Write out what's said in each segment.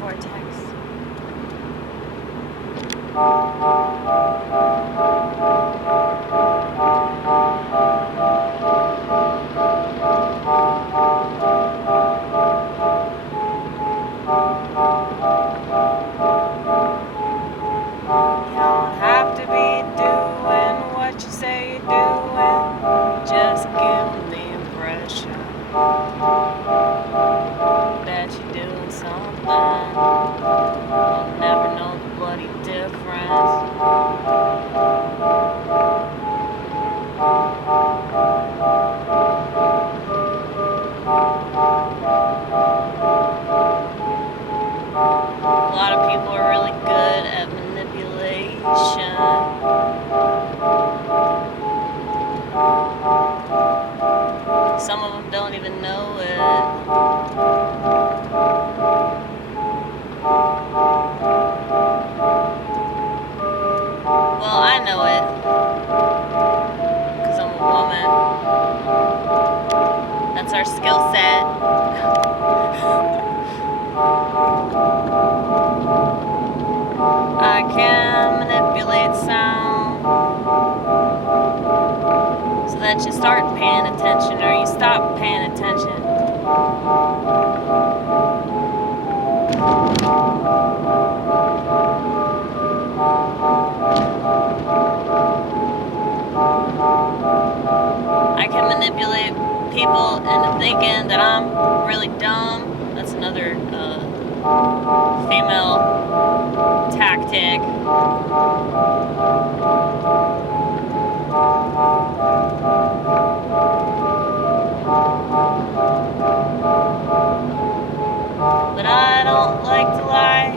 vortex. You don't have to be doing what you say you're doing. Just give the impression that you're doing something. You'll never know the bloody difference. A lot of people are really good at manipulation. Some of them don't even know it. Well, I know it, because I'm a woman. That's our skill set. I can manipulate sound so that you start paying attention or you stop paying attention. I can manipulate people into thinking that I'm really dumb. That's another female tactic. But I don't like to lie.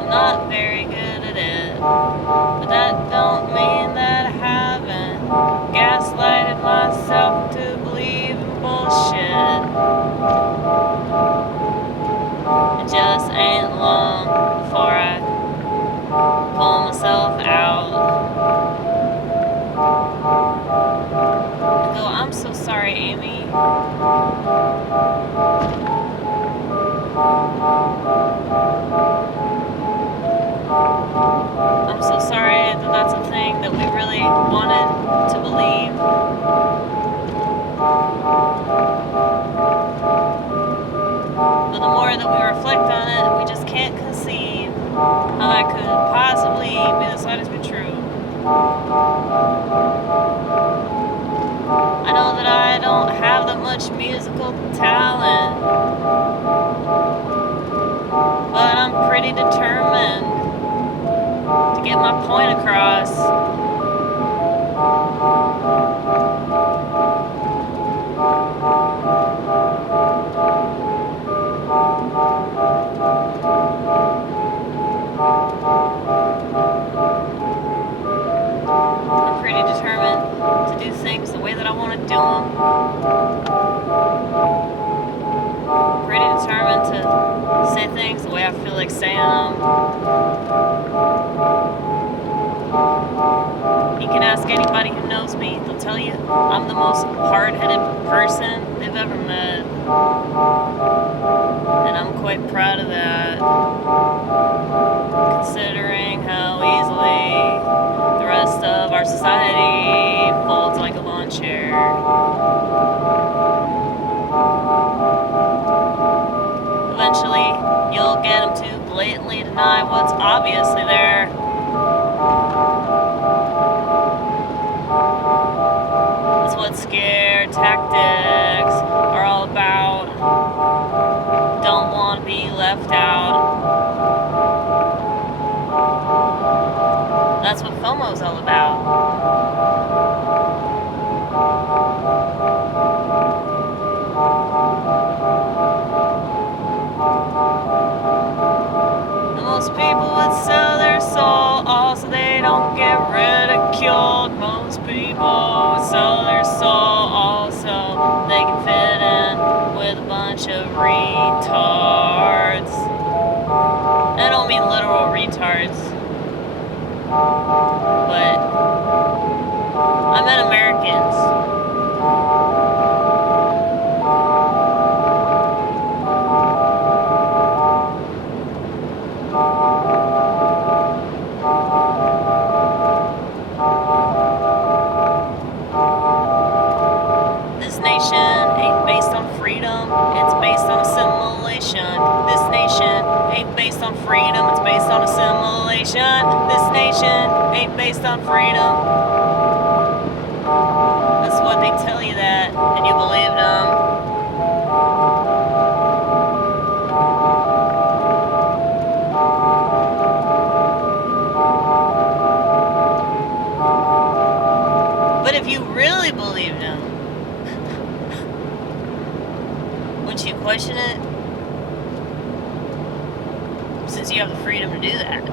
I'm not very good at it. But that don't mean that I haven't gaslighted myself to believe in bullshit. It just ain't long before I pull myself out and go, I'm so sorry, Amy. I'm so sorry that that's a thing that we really wanted to believe. But the more that we reflect on it, we just can't conceive how that could possibly be the slightest bit true. I know that I don't have that much musical talent, but I'm pretty determined to get my point across. I'm pretty determined to do things the way that I want to do them. Pretty determined to say things the way I feel like saying them. You can ask anybody who knows me, they'll tell you I'm the most hard-headed person they've ever met. And I'm quite proud of that, considering how easily the rest of our society folds like a lawn chair. Eventually, you'll get them to blatantly deny what's obviously there. That's what scare tactics are all about. Don't want to be left out. That's what FOMO's all about. And most people would sell their soul all so they don't get ridiculed. Most people would sell their soul all so they can fit in with a bunch of retards. I don't mean literal retards, but I meant Americans. freedom, it's based on assimilation. This nation ain't based on freedom. That's what they tell you that, and you believe them. But if you really believed them, wouldn't you question it? Since you have the freedom to do that.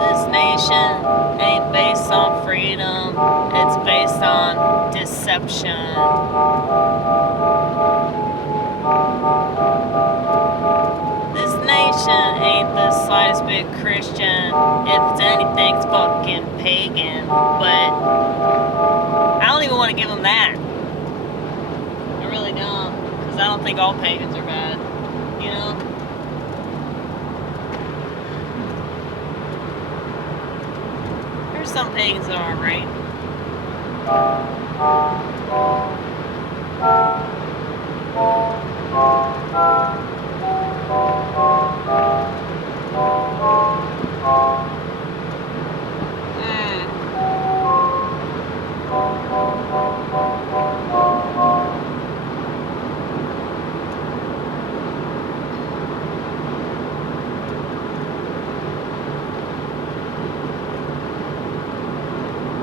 This nation ain't based on freedom, it's based on deception. This nation ain't the slightest bit Christian. If it's anything, it's fucking pagan. But I don't even want to give them that. I really don't. Because I don't think all pagans are bad. You know? There's some pagans that aren't right.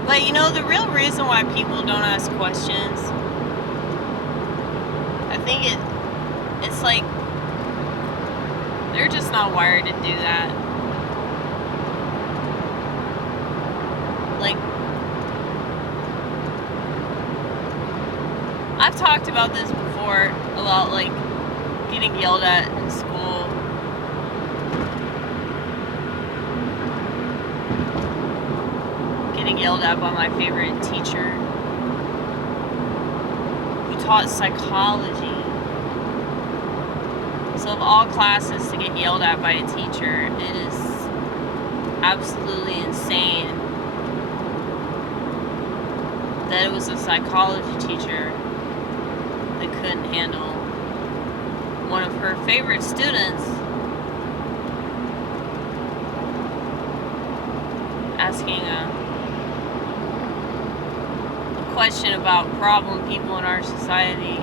But you know, the real reason why people don't ask questions, I think it's like they're just not wired to do that. Like, I've talked about this before, about like getting yelled at in school. Getting yelled at by my favorite teacher who taught psychology. So of all classes to get yelled at by a teacher, it is absolutely insane that it was a psychology teacher that couldn't handle one of her favorite students asking a question about problem people in our society.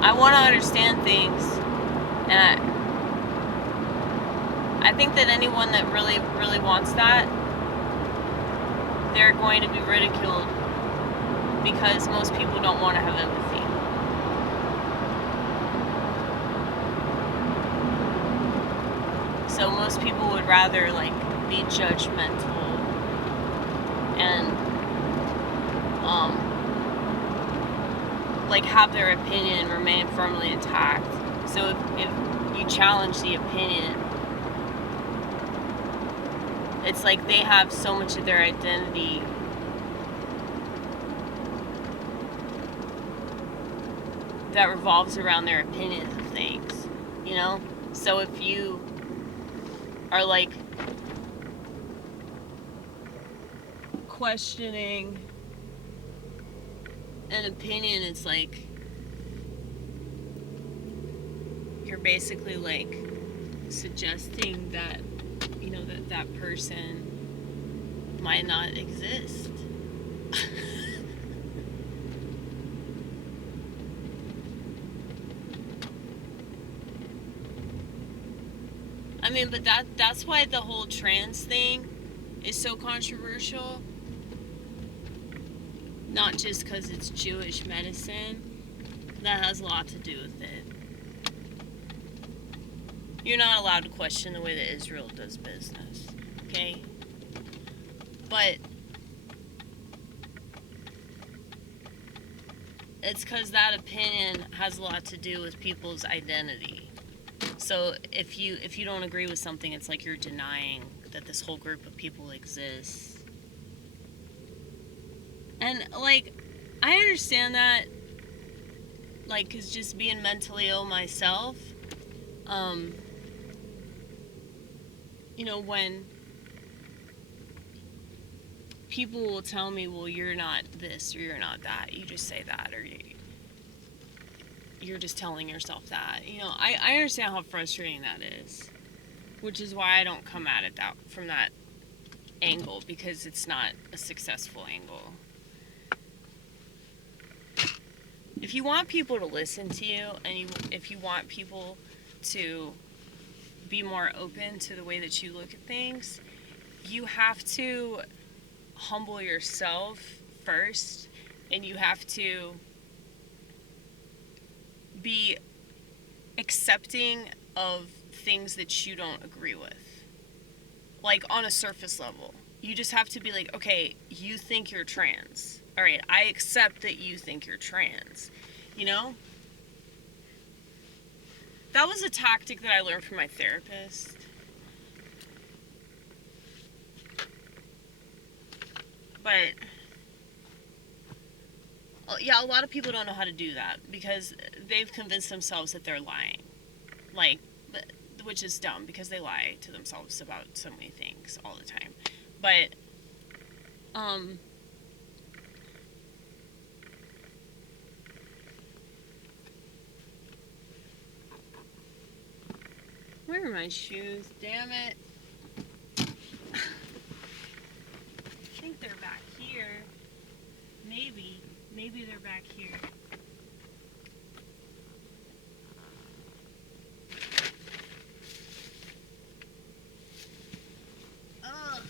I want to understand things, and I think that anyone that really, really wants that, they're going to be ridiculed because most people don't want to have empathy. So most people would rather like be judgmental and like have their opinion remain firmly intact. So if you challenge the opinion, it's like they have so much of their identity that revolves around their opinions of things, you know? So if you are like questioning an opinion, it's like you're basically like suggesting that, you know, that person might not exist. I mean, but that's why the whole trans thing is so controversial. Not just because it's Jewish medicine. That has a lot to do with it. You're not allowed to question the way that Israel does business, okay? But it's because that opinion has a lot to do with people's identity. So if you don't agree with something, it's like you're denying that this whole group of people exists. And like, I understand that, like, 'cause just being mentally ill myself, you know, when people will tell me, well, you're not this or you're not that. You just say that, or you're just telling yourself that. You know, I understand how frustrating that is, which is why I don't come at it from that angle, because it's not a successful angle. If you want people to listen to you, and if you want people to be more open to the way that you look at things, you have to humble yourself first, and you have to be accepting of things that you don't agree with. Like, on a surface level. You just have to be like, okay, you think you're trans. All right, I accept that you think you're trans. You know? That was a tactic that I learned from my therapist. But, yeah, a lot of people don't know how to do that because they've convinced themselves that they're lying. Like, which is dumb because they lie to themselves about so many things all the time. But, where are my shoes? Damn it. I think they're back here. Maybe they're back here. Ugh.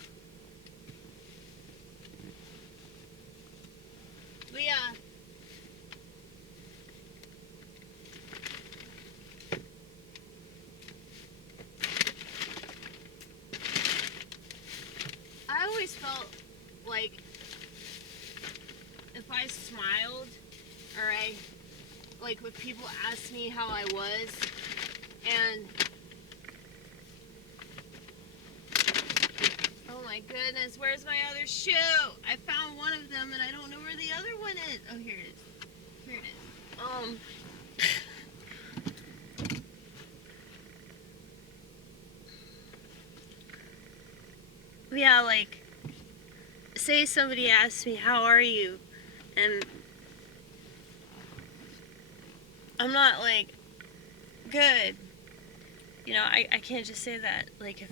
But yeah. I always felt like if I smiled, or like when people asked me how I was, and oh my goodness, where's my other shoe? I found one of them and I don't know where the other one is. Oh, here it is. Here it is. Yeah, like, say somebody asks me, how are you? And I'm not like, good. You know, I can't just say that. Like, if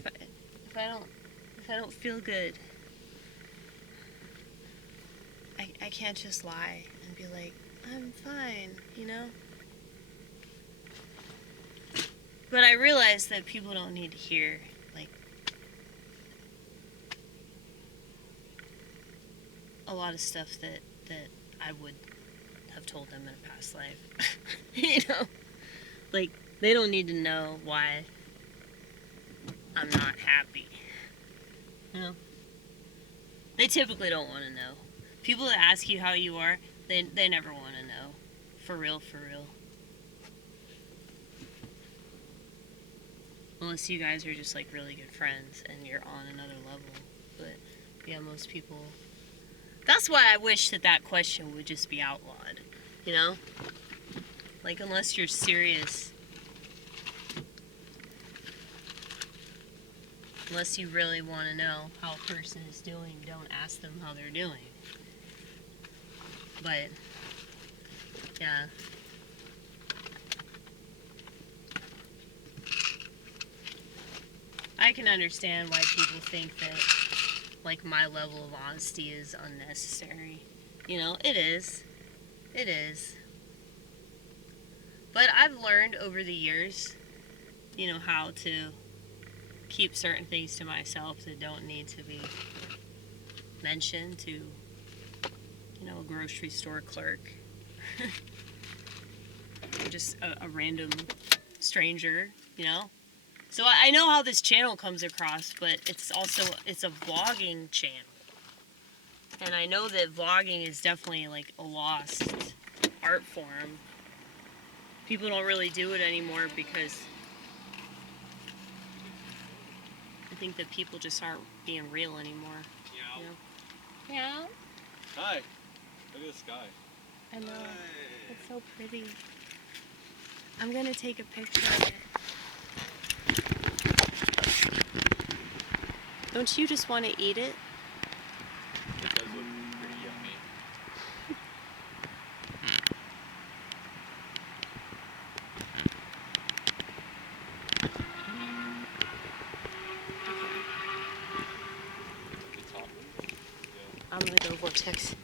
I don't feel good, I can't just lie and be like, I'm fine, you know? But I realize that people don't need to hear, like, a lot of stuff that I would have told them in a past life. You know? Like, they don't need to know why I'm not happy. You know? They typically don't want to know. People that ask you how you are, they never want to know. For real, for real. Unless you guys are just like really good friends and you're on another level. But yeah, most people... That's why I wish that question would just be outlawed. You know? Like, unless you're serious. Unless you really want to know how a person is doing, don't ask them how they're doing. But, yeah. I can understand why people think that, like, my level of honesty is unnecessary. You know, it is. It is. But I've learned over the years, you know, how to keep certain things to myself that don't need to be mentioned to, you know, a grocery store clerk. Just a random stranger, you know? So I know how this channel comes across, but it's a vlogging channel. And I know that vlogging is definitely like a lost art form. People don't really do it anymore because I think that people just aren't being real anymore. Meow. You know? Meow. Hi. Look at the sky. I know. Hi. It's so pretty. I'm gonna take a picture of it. Don't you just want to eat it? I'm gonna go vortex.